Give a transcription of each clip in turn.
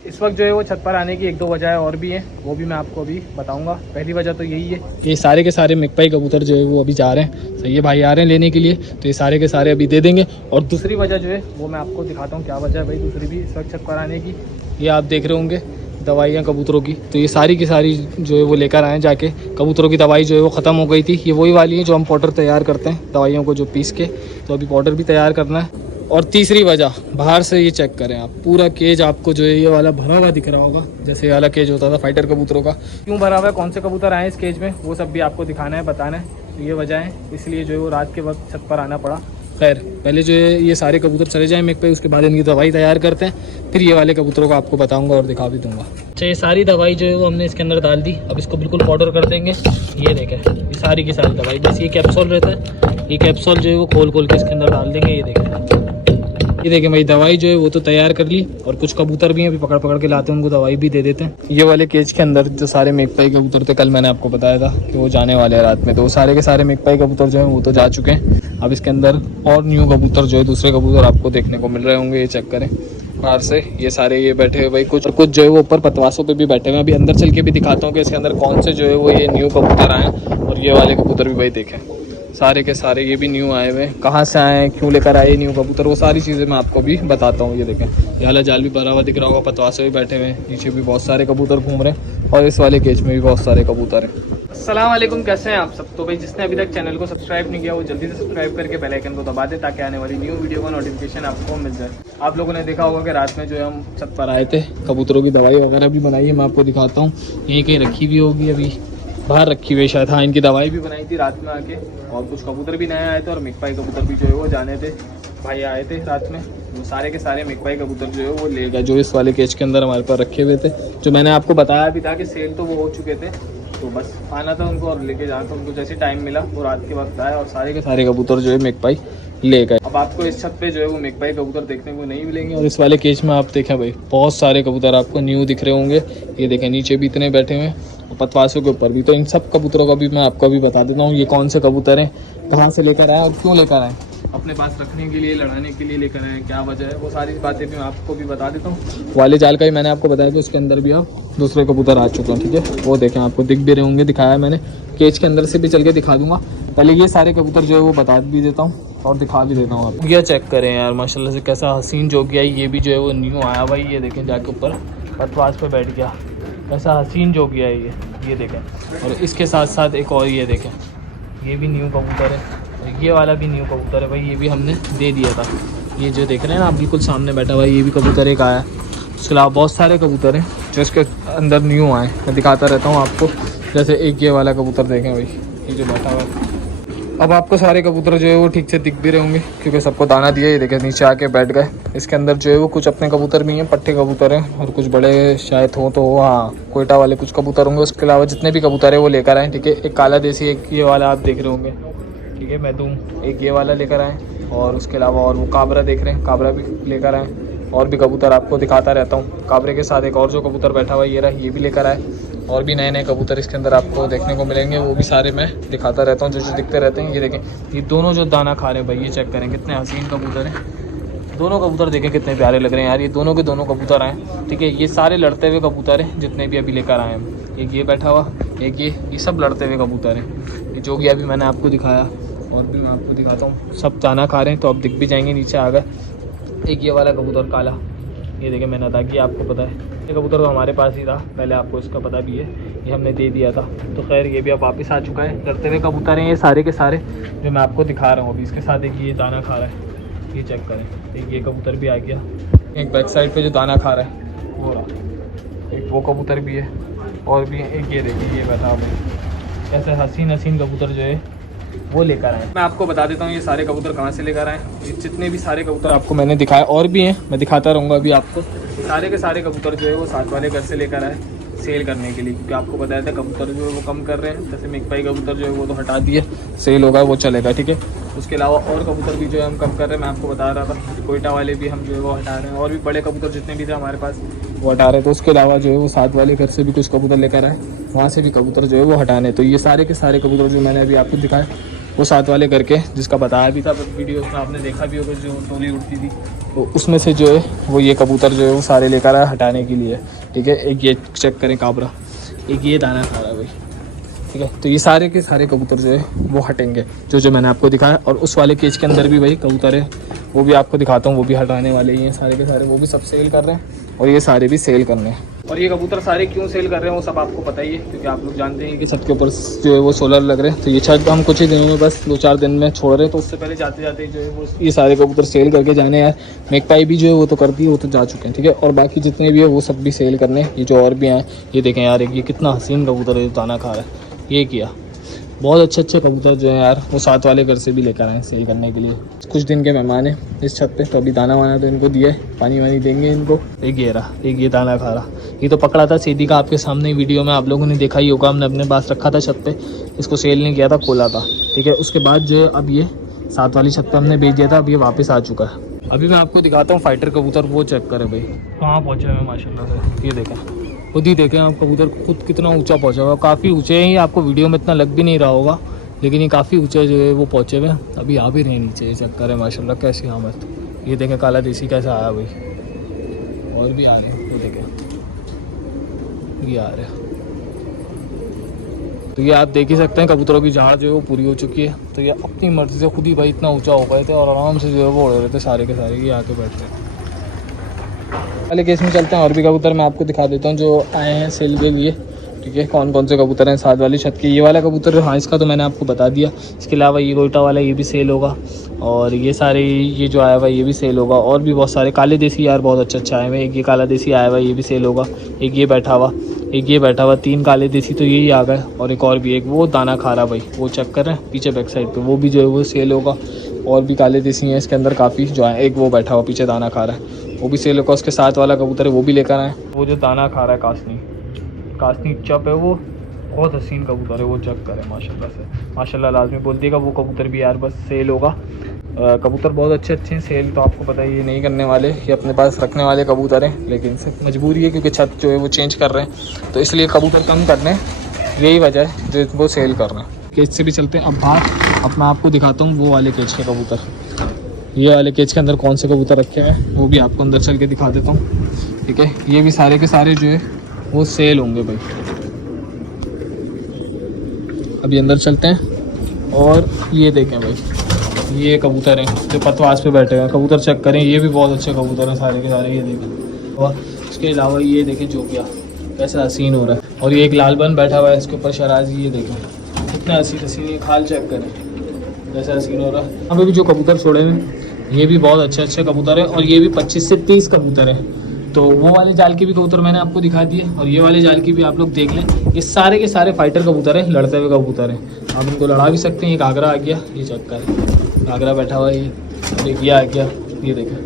इस वक्त जो है वो छत पर आने की एक दो वजह और भी हैं, वो भी मैं आपको अभी बताऊंगा। पहली वजह तो यही है, ये सारे के सारे मिगपाई कबूतर जो है वो अभी जा रहे हैं। सही है भाई, आ रहे हैं लेने के लिए, तो ये सारे के सारे अभी दे देंगे। और दूसरी वजह जो है वो मैं आपको दिखाता हूँ क्या वजह है भाई दूसरी भी इस वक्त छत पर आने की। ये आप देख रहे होंगे दवाइयाँ कबूतरों की, तो ये सारी की सारी जो है वो लेकर आए जाके। कबूतरों की दवाई जो है वो ख़त्म हो गई थी, ये वही वाली है जो हम पाउडर तैयार करते हैं दवाइयों को जो पीस के, तो अभी पाउडर भी तैयार करना है। और तीसरी वजह, बाहर से ये चेक करें आप, पूरा केज आपको जो है ये वाला भरा हुआ दिख रहा होगा, जैसे ये वाला केज होता था फाइटर कबूतरों का। क्यों भरा हुआ है, कौन से कबूतर आए इस केज में, वो सब भी आपको दिखाना है, बताना है। तो ये वजह है, इसलिए जो है वो रात के वक्त छत पर आना पड़ा। खैर पहले जो है ये सारे कबूतर चले जाएं मेक पे, उसके बाद इनकी दवाई तैयार करते हैं, फिर ये वाले कबूतरों को आपको बताऊंगा और दिखा भी दूंगा। अच्छा, ये सारी दवाई जो है वो हमने इसके अंदर डाल दी, अब इसको बिल्कुल पाउडर कर देंगे। ये देखें, ये सारी की सारी दवाई, बस ये कैप्सूल रहता है, ये कैप्सूल जो है वो खोल खोल के इसके अंदर डाल देंगे। ये देखें भाई, दवाई जो है वो तो तैयार कर ली, और कुछ कबूतर भी हैं अभी पकड़ पकड़ के लाते हैं, उनको दवाई भी दे देते हैं। ये वाले केज के अंदर जो सारे मेघपाई कबूतर थे, कल मैंने आपको बताया था कि वो जाने वाले हैं रात में, तो वो सारे के सारे मेघपाई कबूतर जो हैं वो तो जा चुके हैं। अब इसके अंदर और न्यू कबूतर जो है, दूसरे कबूतर आपको देखने को मिल रहे होंगे, ये चेक करें बाहर से। ये सारे ये बैठे हुए भाई, कुछ जो है वो ऊपर पतवासों पे भी बैठे हुए हैं। अभी अंदर चल के भी दिखाता हूँ कि इसके अंदर कौन से जो है वो ये न्यू कबूतर आए हैं। और ये वाले कबूतर भी भाई देखें, सारे के सारे ये भी न्यू आए हुए हैं। कहाँ से आए हैं, क्यों लेकर आए न्यू कबूतर, वो सारी चीज़ें मैं आपको भी बताता हूँ। ये देखें, ये वाला जाल भी भरा हुआ दिख रहा होगा, पतवासे भी बैठे हुए हैं, नीचे भी बहुत सारे कबूतर घूम रहे हैं, और इस वाले केज में भी बहुत सारे कबूतर हैं। अस्सलाम वालेकुम, कैसे हैं आप सब। तो भाई जिसने अभी तक चैनल को सब्सक्राइब नहीं किया वो जल्दी से सब्सक्राइब करके बेल आइकन को दबा दे, ताकि आने वाली न्यू वीडियो का नोटिफिकेशन आपको मिल जाए। आप लोगों ने देखा होगा कि रात में जो है हम छत पर आए थे, कबूतरों की दवाई वगैरह भी बनाई है, मैं आपको दिखाता हूँ। यहीं कहीं रखी भी होगी, अभी बाहर रखी हुई शायद। हाँ, इनकी दवाई भी बनाई थी रात में आके, और कुछ कबूतर भी नए आए थे, और मिगपाई कबूतर भी जो है वो जाने थे। भाई आए थे रात में, वो सारे के सारे मिगपाई कबूतर जो है वो ले गए, जो इस वाले केज के अंदर हमारे पास रखे हुए थे, जो मैंने आपको बताया भी था कि सेल तो वो हो चुके थे, तो बस आना था उनको और लेके जाना था उनको। जैसे टाइम मिला वो रात के वक्त आया, और सारे के सारे कबूतर जो है मिगपाई ले गए। अब आपको इस छत पे जो है वो मिगपाई कबूतर देखने को नहीं मिलेंगे। और इस वाले केज में आप देखें भाई, बहुत सारे कबूतर आपको न्यू दिख रहे होंगे। ये देखें, नीचे भी इतने बैठे हुए हैं, और पतवासों के ऊपर भी। तो इन सब कबूतरों का भी मैं आपको अभी बता देता हूँ, ये कौन से कबूतर हैं, कहाँ से लेकर आए और क्यों लेकर आए, अपने पास रखने के लिए, लड़ाने के लिए लेकर आए, क्या वजह है, वो सारी बातें भी मैं आपको भी बता देता हूँ। वाले जाल का ही मैंने आपको बताया था, उसके अंदर भी आप दूसरे कबूतर आ चुके हैं, ठीक है। वो देखें, आपको दिख भी रहे होंगे, दिखाया मैंने, केज के अंदर से भी चल के दिखा दूंगा। पहले ये सारे कबूतर जो है वो बता भी देता हूँ और दिखा भी देता हूँ आपको। ये चेक करें यार, माशाल्लाह से कैसा हसीन जोगिया, ये भी जो है वो न्यू आया भाई। ये देखें, जाके ऊपर पतवास पे बैठ गया, कैसा हसीन जोगिया है ये देखें। और इसके साथ साथ एक और ये देखें, ये भी न्यू कबूतर है, और ये वाला भी न्यू कबूतर है भाई, ये भी हमने दे दिया था। ये जो देख रहे हैं ना आप, बिल्कुल सामने बैठा हुआ है, ये भी कबूतर एक आया। उसके अलावा बहुत सारे कबूतर हैं जो इसके अंदर न्यू आए, मैं दिखाता रहता हूँ आपको। जैसे एक ये वाला कबूतर देखें भाई, ये जो बैठा हुआ है। अब आपको सारे कबूतर जो है वो ठीक से दिख भी रहे होंगे, क्योंकि सबको दाना दिया। ये देखें, नीचे आके बैठ गए। इसके अंदर जो है वो कुछ अपने कबूतर भी हैं, पट्टे कबूतर हैं, और कुछ बड़े शायद हो तो हाँ कोयटा वाले कुछ कबूतर होंगे। उसके अलावा जितने भी कबूतर है वो लेकर आए, ठीक है। एक काला देसी, एक ये वाला आप देख रहे होंगे, ठीक है, मैं दूँ, एक ये वाला लेकर आए, और उसके अलावा और वो काबरा देख रहे हैं, काबरा भी लेकर आए। और भी कबूतर आपको दिखाता रहता हूँ। काबरे के साथ एक और जो कबूतर बैठा हुआ है ये रहा, ये भी लेकर आए। और भी नए नए कबूतर इसके अंदर आपको देखने को मिलेंगे, वो भी सारे मैं दिखाता रहता हूँ, जो जो दिखते रहते हैं। ये देखें, ये दोनों जो दाना खा रहे हैं भाई, ये चेक करें कितने हसीन कबूतर हैं। दोनों कबूतर देखें कितने प्यारे लग रहे हैं यार, ये दोनों के दोनों कबूतर आए, ठीक है। ये सारे लड़ते हुए कबूतर हैं जितने भी अभी लेकर आए हैं। एक ये बैठा हुआ, एक ये सब लड़ते हुए कबूतर हैं। ये जो कि अभी मैंने आपको दिखाया, और भी मैं आपको दिखाता हूँ, सब दाना खा रहे हैं, तो अब दिख भी जाएंगे, नीचे आ गए। एक ये वाला कबूतर काला, ये देखें, मैंने अदा किया, आपको पता है ये कबूतर तो हमारे पास ही था पहले, आपको इसका पता भी है, ये हमने दे दिया था। तो खैर ये भी अब वापस आ चुका है। लड़ते हुए कबूतर हैं ये सारे के सारे जो मैं आपको दिखा रहा हूँ अभी। इसके साथ एक ये दाना खा रहा है, ये चेक करें, एक ये कबूतर भी आ गया। एक बैक साइड पे जो दाना खा रहा है वो रहा, एक वो कबूतर भी है, और भी एक ये देखिए, ये बैठा हुआ। ऐसे हसीन हसीन कबूतर जो है वो लेकर आए। मैं आपको बता देता हूँ ये सारे कबूतर कहाँ से लेकर आए। ये जितने भी सारे कबूतर आपको मैंने दिखाए, और भी हैं, मैं दिखाता रहूँगा अभी आपको। सारे के सारे कबूतर जो है वो साथ वाले घर से लेकर आए सेल करने के लिए, क्योंकि आपको बताया था कबूतर जो है वो कम कर रहे हैं। जैसे मिगपाई कबूतर जो है वो तो हटा दिए, सेल होगा वो चलेगा, ठीक है। उसके अलावा और कबूतर भी जो है हम कम कर रहे हैं, मैं आपको बता रहा था। कोयटा वाले भी हम जो है वो हटा रहे हैं, और भी बड़े कबूतर जितने भी थे हमारे पास वो हटा रहे थे। उसके अलावा जो है वो साथ वाले घर से भी कुछ कबूतर लेकर आए, वहाँ से भी कबूतर जो है वो हटाने। तो ये सारे के सारे कबूतर जो मैंने अभी आपको दिखाए वो साथ वाले करके, जिसका बताया भी था वीडियो में, आपने देखा भी होगा, जो टोली उड़ती थी तो उसमें से जो है वो ये कबूतर जो है वो सारे लेकर आया हटाने के लिए, ठीक है। एक ये चेक करें काबरा, एक ये दाना खा रहा है भाई, ठीक है। तो ये सारे के सारे कबूतर जो है वो हटेंगे, जो मैंने आपको दिखाया। और उस वाले केज के अंदर भी भाई कबूतर है, वो भी आपको दिखाता हूँ, वो भी हटाने वाले ही हैं सारे के सारे, वो भी सब सेल कर रहे हैं और ये सारे भी सेल करने हैं। और ये कबूतर सारे क्यों सेल कर रहे हैं वो सब आपको पता ही है, क्योंकि आप लोग जानते हैं कि छत के ऊपर जो है वो सोलर लग रहे हैं। तो ये छत हम कुछ ही दिनों में, बस 2-4 दिन में छोड़ रहे हैं, तो उससे पहले जाते जाते जो है वो ये सारे कबूतर सेल करके जाने यार। मैकपाई भी जो है वो तो कर दी, वो तो जा चुके हैं, ठीक है। और बाकी जितने भी है वो सब भी सेल करने, ये जो और भी हैं। ये देखें यार, एक ये कितना हसीन कबूतर है, दाना खा रहा है, ये किया। बहुत अच्छे अच्छे कबूतर जो हैं यार वो साथ वाले घर से भी लेकर आए सेल करने के लिए। कुछ दिन के मेहमान हैं इस छत पे, तो अभी दाना वाना तो इनको दिया है, पानी वानी देंगे इनको। एक ये रहा, एक ये दाना खा रहा, ये तो पकड़ा था सीधी का, आपके सामने वीडियो में आप लोगों ने देखा ही होगा। हमने अपने पास रखा था छत पे, इसको सेल नहीं किया था, खोला था, ठीक है। उसके बाद जो है अब ये साथ वाली छत पे हमने बेच दिया था, अब ये वापस आ चुका है। अभी मैं आपको दिखाता हूँ फाइटर कबूतर, वो चेक करें भाई कहाँ पहुँचे हुए माशाल्लाह से। ये देखें, खुद ही देखें आप, कबूतर खुद कितना ऊंचा पहुंचा हुआ, काफ़ी ऊंचे हैं ये, आपको वीडियो में इतना लग भी नहीं रहा होगा, लेकिन ये काफ़ी ऊंचे जो है वो पहुंचे हुए हैं। अभी आ भी रहे नीचे, ये चक्कर है माशाल्लाह, कैसी आमद। ये देखें काला देसी कैसा आया भाई, और भी आ रहे हैं, ये देखें ये आ रहे हैं। तो ये आप देख ही सकते हैं कबूतरों की झाड़ जो है वो पूरी हो चुकी है। तो ये अपनी मर्जी से खुद ही भाई इतना ऊँचा हो गए थे और आराम से जो है वो उड़ रहे थे सारे के सारे, ये आके बैठ रहे। पहले केस में चलते हैं, और भी कबूतर मैं आपको दिखा देता हूँ जो आए हैं सेल के लिए, ठीक है। कौन कौन से कबूतर हैं साथ वाली छत के। ये वाला कबूतर, हाँ इसका तो मैंने आपको बता दिया। इसके अलावा ये गोइटा वाला, ये भी सेल होगा। और ये सारे, ये जो आया हुआ ये भी सेल होगा। और भी बहुत सारे काले देसी यार बहुत अच्छा आए हुए। एक ये काला देसी आया हुआ, ये भी सेल होगा। एक ये बैठा हुआ, एक ये बैठा हुआ, 3 काले देसी तो यही आ गए। और एक और भी, एक वो दाना खा रहा भाई, वो चेक कर रहे हैं पीछे बैक साइड पे, वो भी जो है वो सेल होगा। और भी काले देसी हैं इसके अंदर काफ़ी जो है। एक वो बैठा हुआ पीछे दाना खा रहा है, वो भी सेल होगा। उसके साथ वाला कबूतर है वो भी लेकर आए। वो जो दाना खा रहा है कासनी चप है, वो बहुत हसीन कबूतर है, वो चेक करें माशाल्लाह से। माशाल्लाह लाजमी बोल दिएगा, वो कबूतर भी यार बस सेल होगा। कबूतर बहुत अच्छे अच्छे हैं, सेल तो आपको पता ही है नहीं करने वाले, ये अपने पास रखने वाले कबूतर हैं। लेकिन सिर्फ मजबूरी है क्योंकि छत जो है वो चेंज कर रहे हैं, तो इसलिए कबूतर कम करने, यही वजह है जो वो सेल कर रहे हैं। केज से भी चलते हैं अब बाहर। अब मैं आपको दिखाता हूँ वो वाले केज के कबूतर, ये वाले केज के अंदर कौन से कबूतर रखे हैं वो भी आपको अंदर चल के दिखा देता हूँ, ठीक है। ये भी सारे के सारे जो है वो सेल होंगे भाई। अभी अंदर चलते हैं और ये देखें भाई, ये कबूतर हैं जो पतवास पे बैठे हुए हैं। कबूतर चेक करें, ये भी बहुत अच्छे कबूतर हैं सारे के सारे, ये देखें। और उसके अलावा ये देखें जोगिया कैसा हसीन हो रहा है। और ये एक लाल बन बैठा हुआ है इसके ऊपर शराजी, ये देखें कितना हसीन। ये खाल चेक करें कैसा हसीन हो रहा है। यहाँ पे भी जो कबूतर छोड़े हुए ये भी बहुत अच्छे अच्छे कबूतर हैं। और ये भी 25 से 30 कबूतर हैं। तो वो वाले जाल के भी कबूतर मैंने आपको दिखा दिए, और ये वाले जाल की भी आप लोग देख लें। ये सारे के सारे फाइटर कबूतर हैं, लड़ते हुए कबूतर हैं। आप इनको लड़ा भी सकते हैं। एक आगरा आ गया, ये चक्कर है, आगरा बैठा हुआ है ये, एक ये आ गया, ये देखें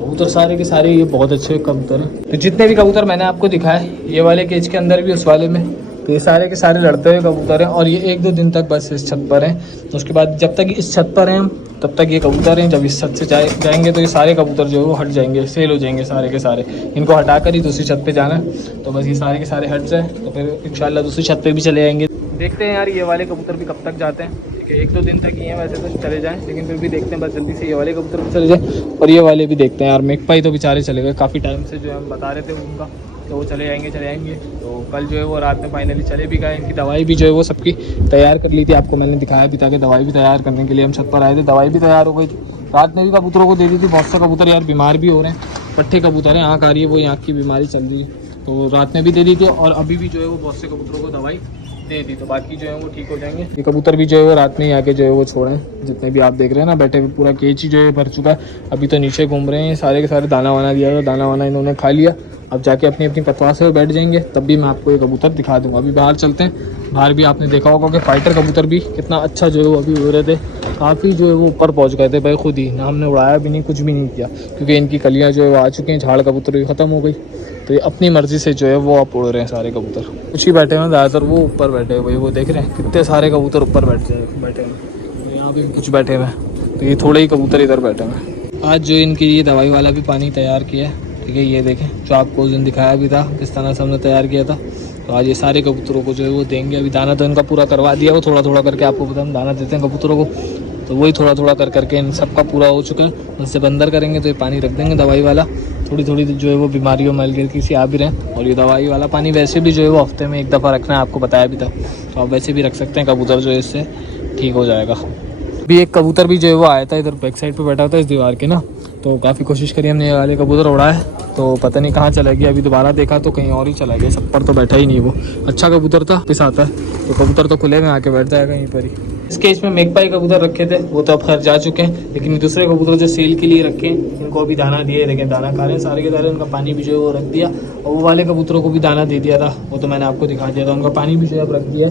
कबूतर सारे के सारे ये बहुत अच्छे कबूतर हैं। तो जितने भी कबूतर मैंने आपको दिखाए ये वाले केज के अंदर भी उस वाले में, तो ये सारे के सारे लड़ते हुए कबूतर हैं। और ये 1-2 दिन तक बस इस छत पर हैं। उसके बाद जब तक इस छत पर हैं हम, तब तक ये कबूतर हैं। जब इस छत से जाएंगे तो ये सारे कबूतर जो है वो हट जाएंगे, सेल हो जाएंगे सारे के सारे। इनको हटा कर ही दूसरी छत पे जाना है, तो बस ये सारे के सारे हट जाए तो फिर इंशाल्लाह दूसरी छत पे भी चले जाएंगे। देखते हैं यार ये वाले कबूतर भी कब तक जाते हैं, ठीक है। 1-2 दिन तक ही हैं वैसे तो चले जाएँ, लेकिन फिर भी देखते हैं बस जल्दी से ये वाले कबूतर भी चले जाएँ और ये वाले भी देखते हैं यार। मैकपाई तो बेचारे चले गए काफ़ी टाइम से, जो हम बता रहे थे उनका, तो वो चले जाएंगे। तो कल जो है वो रात में फाइनली चले भी गए। इनकी दवाई भी जो है वो सबकी तैयार कर ली थी, आपको मैंने दिखाया भी था कि दवाई भी तैयार करने के लिए हम छत पर आए थे। दवाई भी तैयार हो गई थी, रात में भी कबूतरों को दे दी थी। बहुत से कबूतर यार बीमार भी हो रहे हैं, पट्टे कबूतर हैं, आँख आ रही है, वो आँख की बीमारी चल रही है, तो रात में भी दे दी थी। और अभी भी जो है वो बहुत से कबूतरों को दवाई दे दी, तो बाकी जो है वो ठीक हो जाएंगे। ये कबूतर भी जो है वो रात में ही आके जो है वो छोड़े, जितने भी आप देख रहे हैं ना बैठे हुए, पूरा केज ही जो है भर चुका है। अभी तो नीचे घूम रहे हैं सारे के सारे, दाना वाना दिया था, दाना वाना इन्होंने खा लिया। अब जाके अपनी अपनी पतवार से बैठ जाएंगे, तब भी मैं आपको ये कबूतर दिखा दूंगा। अभी बाहर चलते हैं। बाहर भी आपने देखा होगा कि फाइटर कबूतर भी कितना अच्छा जो है वो अभी उड़ रहे थे, काफ़ी जो है वो ऊपर पहुंच गए थे भाई खुद ही, ना हमने उड़ाया भी नहीं, कुछ भी नहीं किया, क्योंकि इनकी कलियां जो है वो आ चुकी हैं, झाड़ कबूतर भी ख़त्म हो गई। तो ये अपनी मर्ज़ी से जो है वो आप उड़ रहे हैं सारे कबूतर। कुछ ही बैठे हैं ज़्यादातर, वो ऊपर बैठे हुए भाई, वो देख रहे हैं कितने सारे कबूतर ऊपर बैठे हुए। तो यहाँ पे कुछ बैठे हुए हैं, तो ये थोड़े ही कबूतर इधर बैठे हुए हैं। आज जो इनकी ये दवाई वाला भी पानी तैयार किया है, ठीक है। ये देखें जो आपको उस दिन दिखाया भी था किस तरह से हमने तैयार किया था। तो आज ये सारे कबूतरों को जो है वो देंगे। अभी दाना तो इनका पूरा करवा दिया, वो थोड़ा थोड़ा करके आपको पता हम दाना देते हैं कबूतरों को। तो वही थोड़ा थोड़ा कर करके इन सबका पूरा हो चुका है। उनसे बंदर करेंगे तो ये पानी रख देंगे दवाई वाला। थोड़ी थोड़ी जो है वो बीमारियों में हल्की किसी आ भी रहे हैं। और ये दवाई वाला पानी वैसे भी जो है वो हफ्ते में 1 दफ़ा रखना है, आपको बताया भी था। तो आप वैसे भी रख सकते हैं, कबूतर जो है इससे ठीक हो जाएगा। भी एक कबूतर भी जो है वो आया था इधर बैक साइड पे बैठा था इस दीवार के ना, तो काफ़ी कोशिश करी हमने, ये वाले कबूतर उड़ा है तो पता नहीं कहाँ चला गया। अभी दोबारा देखा तो कहीं और ही चला गया, सब पर तो बैठा ही नहीं। वो अच्छा कबूतर था, पिस आता है तो कबूतर तो खुले में आके बैठ जाएगा यहीं पर ही। इस केस में मैकपाई कबूतर रखे थे वो तो अब खैर जा चुके हैं, लेकिन दूसरे कबूतर जो सेल के लिए रखे हैं इनको अभी दाना दिए, लेकिन दाना खा रहे हैं सारे के सारे। उनका पानी भी जो है वो रख दिया, और वो वाले कबूतरों को भी दाना दे दिया था, वो तो मैंने आपको दिखा दिया था। उनका पानी भी जो है अब रख दिया।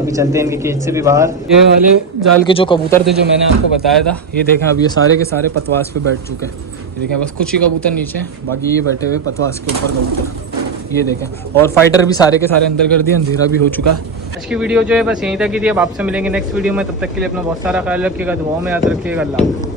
अभी चलते हैं इनके केज से भी बाहर। ये वाले जाल के जो कबूतर थे जो मैंने आपको बताया था, ये देखें अब ये सारे के सारे पतवास पे बैठ चुके हैं। ये देखें बस कुछ ही कबूतर नीचे हैं, बाकी ये बैठे हुए पतवास के ऊपर कबूतर। ये देखें, और फाइटर भी सारे के सारे अंदर कर दिए, अंधेरा भी हो चुका है। आज की वीडियो जो है बस यहीं तक ही थी। अब आपसे मिलेंगे नेक्स्ट वीडियो में, तब तक के लिए अपना बहुत सारा ख्याल रखिएगा, दुआओं में याद रखिएगा। अल्लाह।